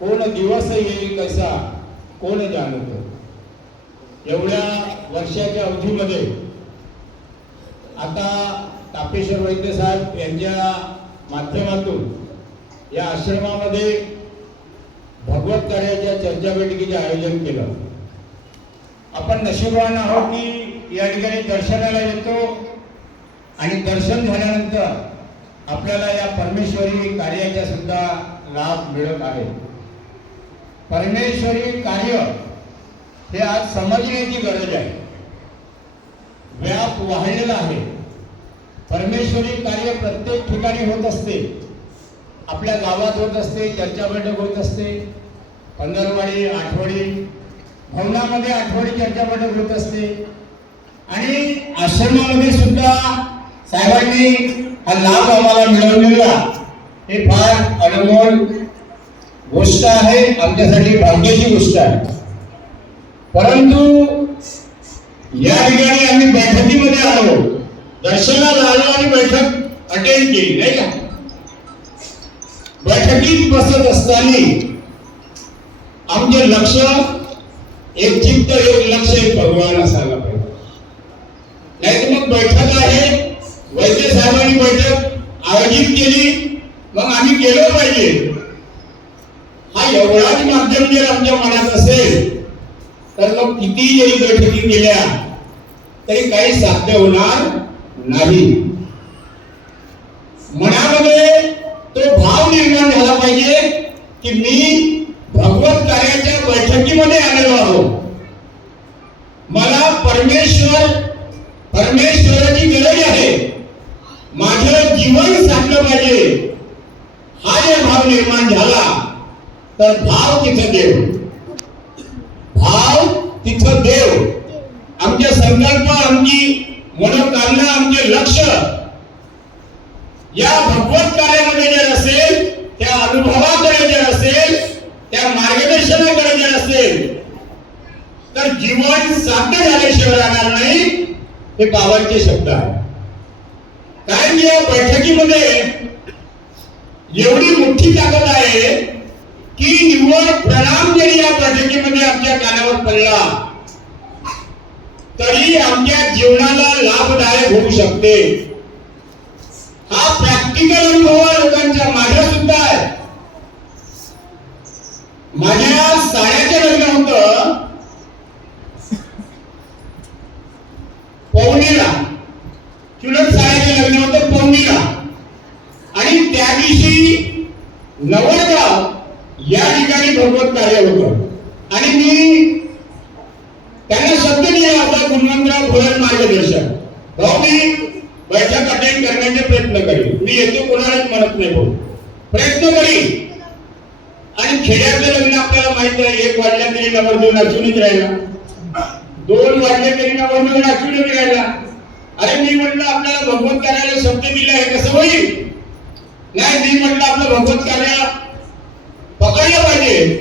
कोण दिवस येईल कसा कोण जाणतो एवढ्या वर्षाच्या अवधीमध्ये आता तापेश्वर वैद्य साहेब यांच्या माध्यमातून या आश्रमामध्ये भगवत कार्याच्या चर्चा बैठकीचे आयोजन केलं. आपण नशीबवान आहोत की या ठिकाणी दर्शनाला येतो आणि दर्शन झाल्यानंतर आपल्याला या परमेश्वरी कार्याचा सुद्धा लाभ मिळत आहे. परमेश्वरी कार्य हे आज समजण्याची गरज आहे. व्याप वाढलेला आहे. परमेश्वरी कार्य प्रत्येक ठिकाणी होत असते. आपल्या गावात होत असते चर्चा बैठक होत असते पंधरवाडी आठवडी भवनामध्ये आठवडी चर्चा बैठक होत असते. आणि आश्रमामध्ये सुद्धा साहेबांनी हा लाभ आम्हाला मिळवलेला. हे फार अनमोल गोष्ट आहे आमच्यासाठी भाग्याची गोष्ट आहे. परंतु या ठिकाणी आम्ही बैठकीमध्ये आलो. दर्शनाला आलो आणि बैठक अटेंड केली नाही का? बैठकीत बसत असताना आमचे लक्ष एक चित्त एक लक्ष एक भगवान असायला पाहिजे. नाही तर मग बैठक आहे वैद्य साहेबांनी बैठक आयोजित केली मग आम्ही गेलो पाहिजे. हा माध्यम जर आमच्या मनात असेल तर मग किती जरी बैठकी केल्या तरी काही साध्य होणार नाही. मनामध्ये तो भाव निर्माण झाला पाहिजे की मी भगवत कार्याच्या बैठकीमध्ये आलेलो आहो. मला परमेश्वर परमेश्वराची गरज आहे. माझं जीवन साधलं पाहिजे. हा जर भाव निर्माण झाला तर भाव तिथं देव. भाव तिथं देव. आमचे संकल्प आमची मनोकामना आमचे लक्ष या भगवत कार्यामध्ये जर असेल त्या अनुभवाकडे जर असेल त्या मार्गदर्शनाकडे जर असेल तर जीवन साध्य झाल्याशिवाय राहणार नाही हे बाबांचे शब्द आहे. कारण या बैठकीमध्ये एवढी मोठी ताकद आहे की निव्वळ प्रणाम जरी या बैठकीमध्ये आमच्या कानावर पडला तरी आमच्या जीवनाला लाभदायक होऊ शकते. हा प्रॅक्टिकल अनुभव लोकांच्या माझ्या सुद्धा आहे. माझ्या साड्याचं लग्न होतं पौर्णिला चुलत साड्याचं लग्न होतं पौर्णिला आणि त्या दिवशी नवरगाव या ठिकाणी भगवत कार्य होतं. आणि मी त्यांना शब्द दिला होता गुणवंतराव फुलन मार्गदर्शन. भाऊ मी बैठक अटेंड करण्याचे प्रयत्न करेन. मी येतो कोणालाच म्हणत नाही भाऊ प्रयत्न करीन. आणि खेड्यातलं लग्न आपल्याला माहीत आहे एक वाजल्या तरी नंबर देऊन नाचूनच राहिला. दोन वाजले तरी नंबर देऊन नाचूनच राहिला. अरे मी म्हटलं आपल्याला भगवत कार्याला शब्द दिला आहे कसं होईल? नाही मी म्हटलं आपलं भगवत कार्याला पकडलं पाहिजे.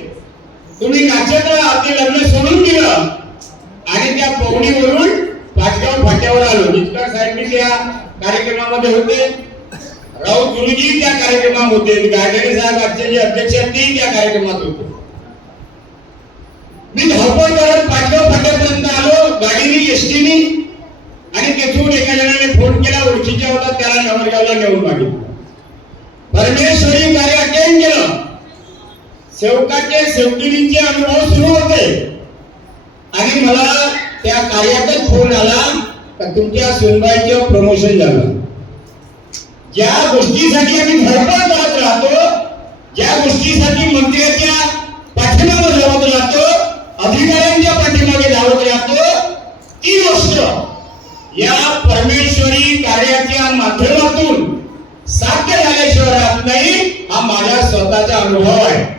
तुम्ही नाचत आपले लग्न सोडून दिलं. आणि त्या पवणीवरून पाचगाव फाट्यावर आलो. जितकर साहेब मी त्या कार्यक्रमामध्ये होते. राऊत गुरुजी त्या कार्यक्रमात होते. गाडगे साहेब आजचे जे अध्यक्ष आहेत ते त्या कार्यक्रमात होते. मी धावपळ करत पाचगाव फाट्यापर्यंत आलो. गाडीने एसटीने आणि तेथून एका जणाने फोन केला. ओळखीच्या होता त्याला नवरगावला नेऊन मागितलं. परमेश्वरी कार्य सेवकाचे सेवकिनीचे अनुभव सुरू होते. आणि मला त्या कार्यातच फोन आला तर तुमच्या सुनबाईचं प्रमोशन झालं. ज्या गोष्टीसाठी आम्ही धडपड करत राहतो ज्या गोष्टीसाठी मंत्र्याच्या पाठीमागे धावत राहतो अधिकाऱ्यांच्या पाठीमागे धावत राहतो ती गोष्ट या परमेश्वरी कार्याच्या माध्यमातून साध्य झाल्याशिवाय राहत नाही हा माझा स्वतःचा अनुभव आहे.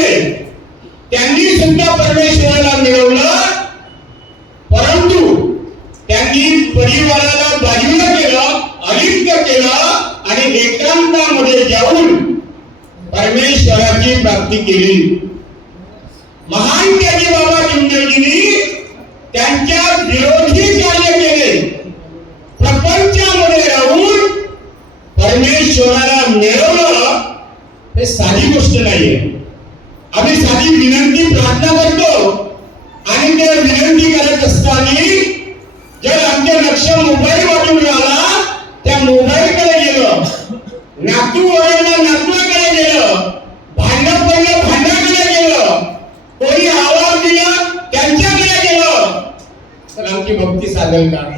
त्यांनी सुद्धा परमेश्वराला मिळवलं परंतु त्यांनी परिवाराला बाजूला केलं अलिप्त केलं आणि एकांतामध्ये जाऊन परमेश्वराची प्राप्ती केली. महान त्यागी बाबा जिंदगीनी त्यांच्या विरोधी कार्य केले. प्रपंचामध्ये राहून परमेश्वराला मिळवलं हे साधी गोष्ट नाहीये. आम्ही साधी विनंती प्रार्थना करतो. आणि त्या विनंती करत असताना जर आमच्या लक्ष मोबाईल वाटून राहिला त्या मोबाईल कडे गेलं. नातू ओरडला नातूकडे गेलं. भांडण पडलं भांडाकडे गेलं. कोणी आवाज दिला त्यांच्याकडे गेलं. तर आमची भक्ती साधन का?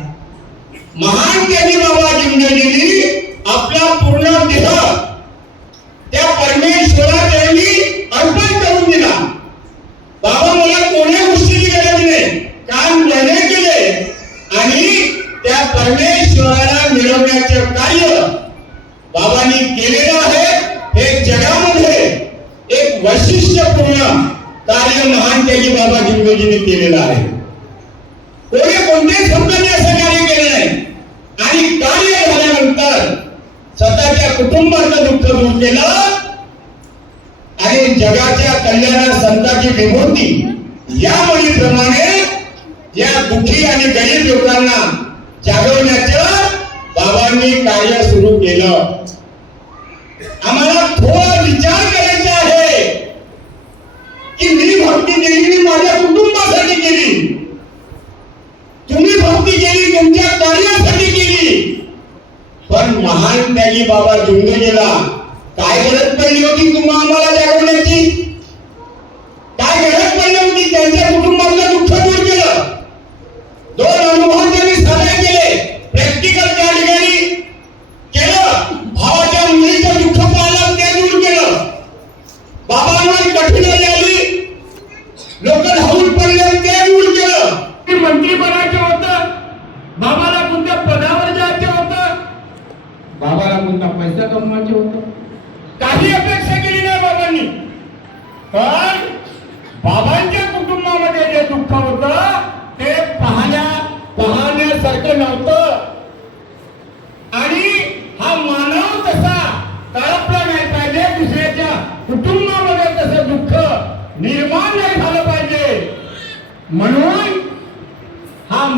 महान त्यांनी बाबा जिंदगीनी आपला पूर्ण देह पूर्ण कार्य महान त्यागी बाबा जिंदगीने केलेलं आहे. कोणी कोणत्याही संतांनी असं कार्य केलं नाही. आणि कार्य झाल्यानंतर स्वतःच्या कुटुंबाचं दुःख दूर केलं आणि जगाच्या कल्याणा संतांची विभूती या मुलीप्रमाणे या दुःखी आणि गरीब लोकांना जागवण्याचं बाबांनी कार्य सुरू केलं. आम्हाला थोडा विचार करायला भक्ती केली मी माझ्या कुटुंबासाठी केली. तुम्ही भक्ती केली तुमच्या कार्यासाठी केली. पण महान त्यागी बाबा जिंदगीला काय गरज पडली होती तुम्हा आम्हाला जागवण्याची?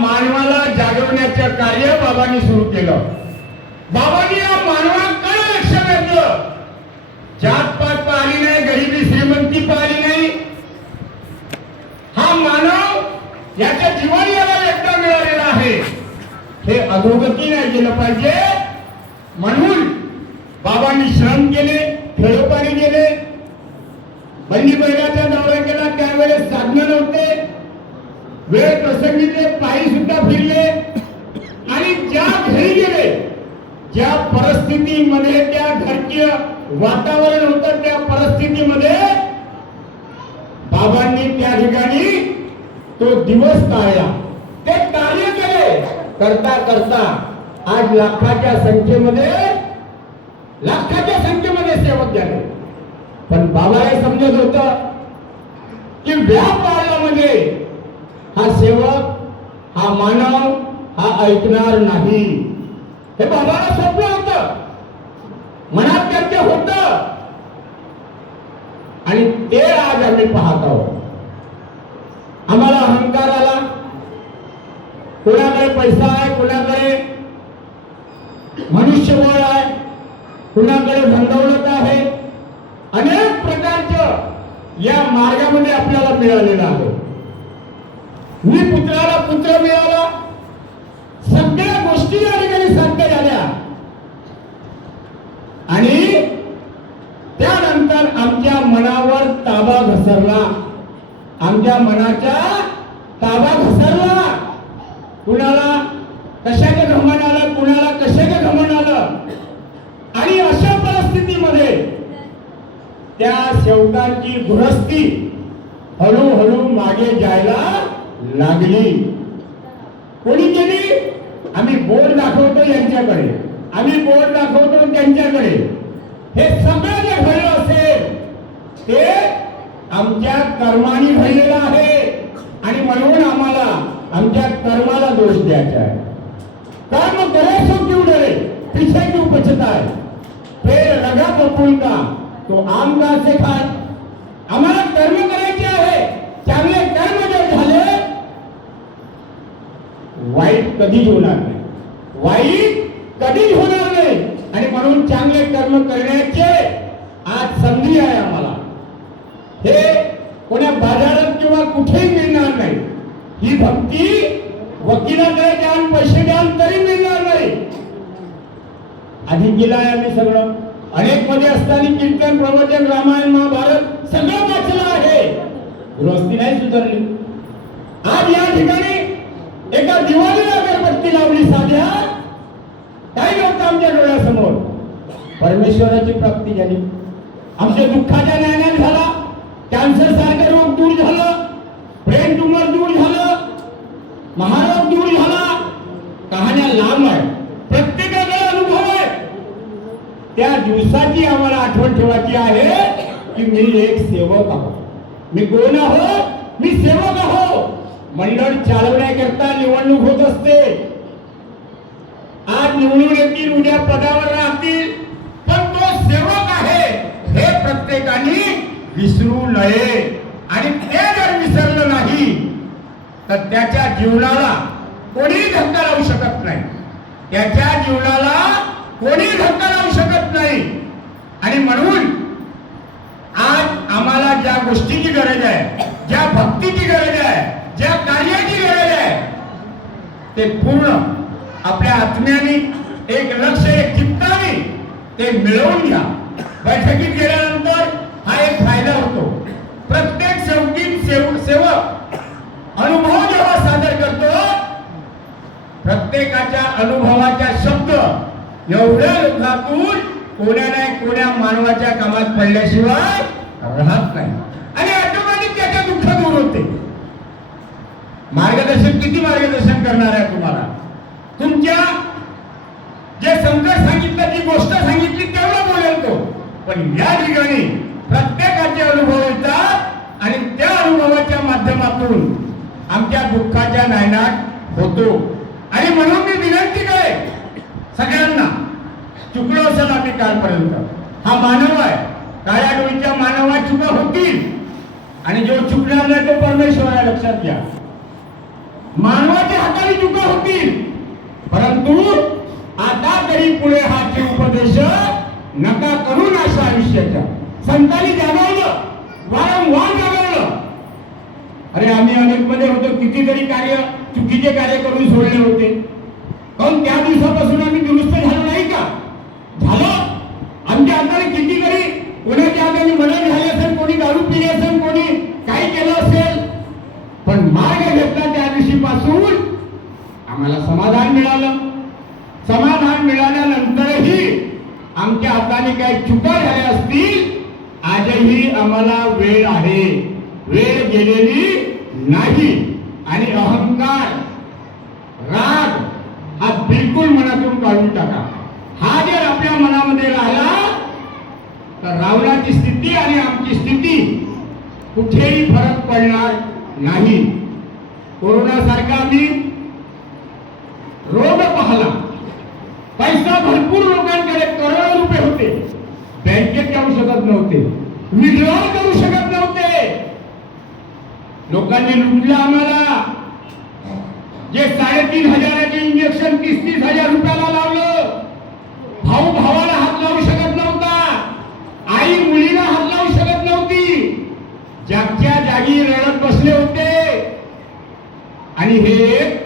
मानवाला जागवण्याचं कार्य बाबांनी सुरू केलं. बाबांनी या मानवाकडे लक्ष वेधलं. जात पात पाहिली नाही गरिबी श्रीमंती पाहिली नाही. हा मानव याच्या जीवन याला एकदा मिळालेला आहे. हे अधोगती नाही गेलं पाहिजे. म्हणून बाबांनी श्रम केले खेळोपाणी गेले बहिणी बैलाच्या दौरा केला त्यावेळेस साधनं नव्हते. वेळ प्रसंगी ते पायी सुद्धा फिरले. आणि ज्या घरी गेले ज्या परिस्थितीमध्ये त्या घरचे वातावरण होतं त्या परिस्थितीमध्ये बाबांनी त्या ठिकाणी तो दिवस टाळला ते कार्य केले. करता करता आज लाखाच्या संख्येमध्ये लाखाच्या संख्येमध्ये सेवक झाले. पण बाबा हे समजत होतं की व्याप वाढला म्हणजे हा सेवक हा मानव हा ऐकणार नाही. हे बाबाला स्वप्न होत. मनात त्यांचे होत. आणि ते आज आम्ही पाहत आहोत. आम्हाला अहंकार आला. कोणाकडे पैसा आहे कोणाकडे मनुष्यबळ आहे कुणाकडे धनदौलत आहे अनेक प्रकारचं या मार्गामध्ये आपल्याला मिळालेलं आहे. मी पुत्राला पुत्र मिळाला. सगळ्या गोष्टी या ठिकाणी साध्य झाल्या. आणि त्यानंतर आमच्या मनावर ताबा घसरला. आमच्या मनाचा ताबा घसरला. कुणाला कशाचं घमण आलं कुणाला कशाचं घमण आलं? आणि अशा परिस्थितीमध्ये त्या शेवटाची दुरस्ती हळूहळू मागे जायला लागली. कोणी केली? आम्ही बोर्ड दाखवतो यांच्याकडे. आम्ही बोर्ड दाखवतो त्यांच्याकडे. हे सगळं जे घडलं असेल. ते आमच्या कर्माने घडलेला आहे. आणि म्हणून आम्हाला आमच्या कर्माला दोष द्यायचा आहे. कर्म करे क्यू क्यों डरे पीछे क्यों पछताए फिर रगा कपूल का तो आम का से खाए आम्हाला कर्म करायचे आहे चांगले कर्म जर झाले वाईट कधीच होणार नाही. वाईट कधीच होणार नाही. आणि म्हणून चांगले कर्म करण्याचे आज संधी आहे आम्हाला. हे कोण्या बाजारात किंवा कुठेही मिळणार नाही. ही भक्ती वकिलाकडे द्याल पैसे द्याल तरी मिळणार नाही. आधी गेला आहे आम्ही सगळं. अनेकमध्ये असताना कीर्तन प्रवचन रामायण महाभारत सगळं वाचलं आहे. गृहस्थी नाही सुधारली. आज या ठिकाणी एका दिवाळीला अगरबत्ती लावली साध्या. काही नव्हतं आमच्या डोळ्यासमोर. परमेश्वराची प्राप्ती झाली. आमच्या दुःखाच्या ज्ञानाने झाला. कॅन्सर सारखं रोग दूर झालं. ब्रेन ट्युमर दूर झालं. महारोग दूर झाला. कहाण्या लांब आहे. प्रत्येकाकडे अनुभव आहे. त्या दिवसाची आम्हाला आठवण ठेवायची आहे की मी एक सेवक आहो. मी कोण आहो? मी सेवक आहो. मंडळ चालवण्याकरता निवडणूक होत असते. आज निवडून येतील उद्या पदावर राहतील पण तो सेवक आहे हे प्रत्येकाने विसरू नये. आणि ते जर विसरलं नाही तर त्याच्या जीवनाला कोणी धक्का लावू शकत नाही. त्याच्या जीवनाला कोणी धक्का लावू शकत नाही. आणि म्हणून आज आम्हाला ज्या गोष्टीची गरज आहे ज्या भक्तीची गरज आहे ज्या कार्याची गरज आहे ते पूर्ण आपल्या आत्म्याने एक लक्ष एक चित्ताने ते मिळवून घ्या. बैठकीत गेल्यानंतर हा एक फायदा होतो. प्रत्येक संगीत सेव सेवक अनुभव जेव्हा सादर करतो प्रत्येकाच्या अनुभवाच्या शब्द एवढ्या लोकातून कोण्या नाही कोण्या मानवाच्या कामात पडल्याशिवाय राहत नाही. आणि ऑटोमॅटिक त्याच्या दुःख दूर होते. मार्गदर्शन किती मार्गदर्शन करणार आहे तुम्हाला? तुमच्या जे संकट सांगितलं जी गोष्ट सांगितली तेवढं बोलेल तो. पण या ठिकाणी प्रत्येकाचे अनुभव येतात आणि त्या अनुभवाच्या माध्यमातून आमच्या दुःखाच्या नायनाट होतो. आणि म्हणून मी विनंती काय सगळ्यांना चुकलो असेल आम्ही कालपर्यंत. हा मानव आहे. काळ्या डोळीच्या मानवा चुका होतील. आणि जो चुकणार नाही तो परमेश्वर आहे लक्षात घ्या. मानवाच्या हाताने चुका होतील. परंतु आता तरी पुढे हाचे उपदेश नका करू अशा आयुष्याच्या. संतांनी जागवलं. वारंवार जागवलं. अरे आम्ही अनेकमध्ये होतो कितीतरी कार्य चुकीचे कार्य करून सोडले होते. कारण त्या दिवसापासून आम्ही दुरुस्त झालो नाही का? झालं. आमच्या हाताने कितीतरी कोणाच्या हाताने मदत आम्हाला समाधान मिळालं. समाधान मिळाल्यानंतरही आमच्या हाताने काही चुका झाल्या असतील आजही आम्हाला वेळ आहे. वेळ गेलेली नाही. आणि अहंकार राग हा बिलकुल मनातून काढून टाका. हा जर आपल्या मनामध्ये राहिला तर रावणाची स्थिती आणि आमची स्थिती कुठेही फरक पडणार नाही. कोरोना सारखा रोग पाहला पैसा भरपूर लोकांकडे करोडो रुपये होते. बँकेत जाऊ शकत नव्हते. विड्रॉल करू शकत नव्हते. लोकांनी लुटलं आम्हाला. जे साडेतीन हजाराचे इंजेक्शन तीस तीस हजार रुपयाला लावलं. भाऊ भावाला हात लावू शकत नव्हता. आई मुलीला हात लावू शकत नव्हती. जागच्या जागी रडत बसले होते. आणि हे एक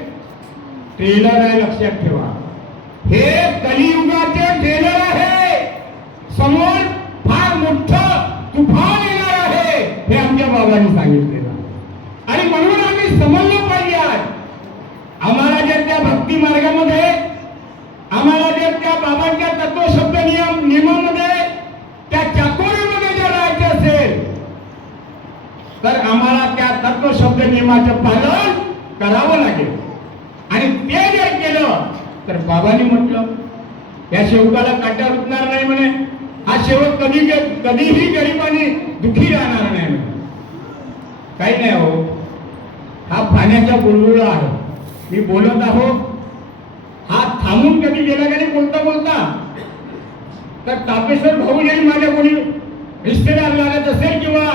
ट्रेलर आहे लक्षात ठेवा. हे कलियुगाचे ट्रेलर आहे. समोर फार मोठं तुफान येणार आहे हे आमच्या बाबांनी सांगितलेलं. आणि म्हणून आम्ही समजलं पाहिजे आज. आम्हाला जर त्या भक्ती मार्गामध्ये आम्हाला जर त्या बाबांच्या तत्वशब्द नियम नियमामध्ये त्या चाकोरीमध्ये जर राहायचे असेल तर आम्हाला त्या तत्वशब्द नियमाचं पालन करावं लागेल. आणि ते जर केलं तर बाबाने म्हटलं या शेवकाला काट्या रुतणार नाही म्हणे. हा शेवट कधी कधीही गरिबाने दुखी राहणार नाही म्हणे. काही नाही हो. हा पाण्याचा बुलबुला आहे. मी बोलत आहो. हा थांबून कधी गेला का नाही बोलता बोलता? तर तापेश्वर भाऊ येईल माझ्या कोणी रिश्तेदार लागत असेल किंवा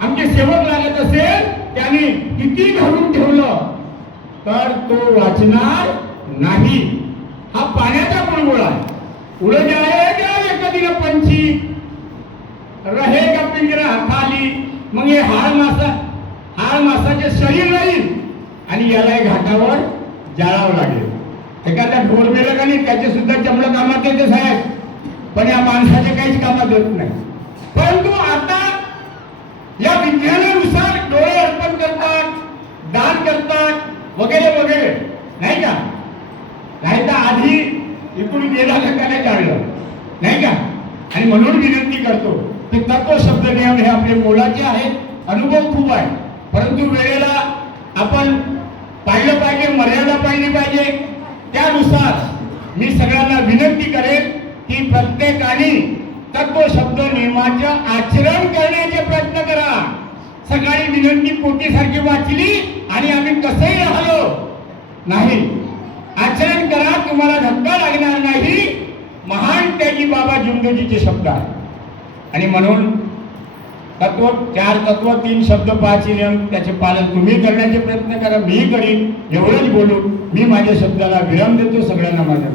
आमचे सेवक लागत असेल त्याने किती घालून ठेवलं? तर तो वाचणार नाही. हा पाण्याचा बुलबुल आहे. उड जाएगा एक दिन पंछी. रहेगा पिंजरा खाली. मग हे हाड मासा हाड मासाचे शरीर राहील. आणि याला घाटावर जाळावं लागेल. एखादा ढोर मेलं का नाही त्याचे सुद्धा चमडं कामात येते साहेब. पण या माणसाचे काहीच कामात येत नाही. परंतु आता या विज्ञाना वगैरे वगैरे. नाही का? नाही तर आधी इकडून गेला का नाही जाणलं? नाही का? आणि म्हणून विनंती करतो ते तत्व शब्द नियम हे आपले मोलाचे आहेत अनुभव खूप आहे. परंतु वेळेला आपण पाहिलं पाहिजे मर्यादा पाहिली पाहिजे. त्यानुसार मी सगळ्यांना विनंती करेन की प्रत्येकाने तत्व शब्द नियमाचं आचरण करण्याचे प्रयत्न करा. सकाळी विनंती पोटीसारखी वाचली आणि आम्ही कसंही राहलो. नाही. आचरण करा तुम्हाला धक्का लागणार नाही. महान त्यागी बाबा जुंदजीचे शब्द आहे आणि म्हणून तत्व चार तत्व तीन शब्द पाच नियम त्याचे पालन तुम्ही करण्याचे प्रयत्न करा मी करीन एवढंच बोलून मी माझ्या शब्दाला विराम देतो सगळ्यांना माझ्या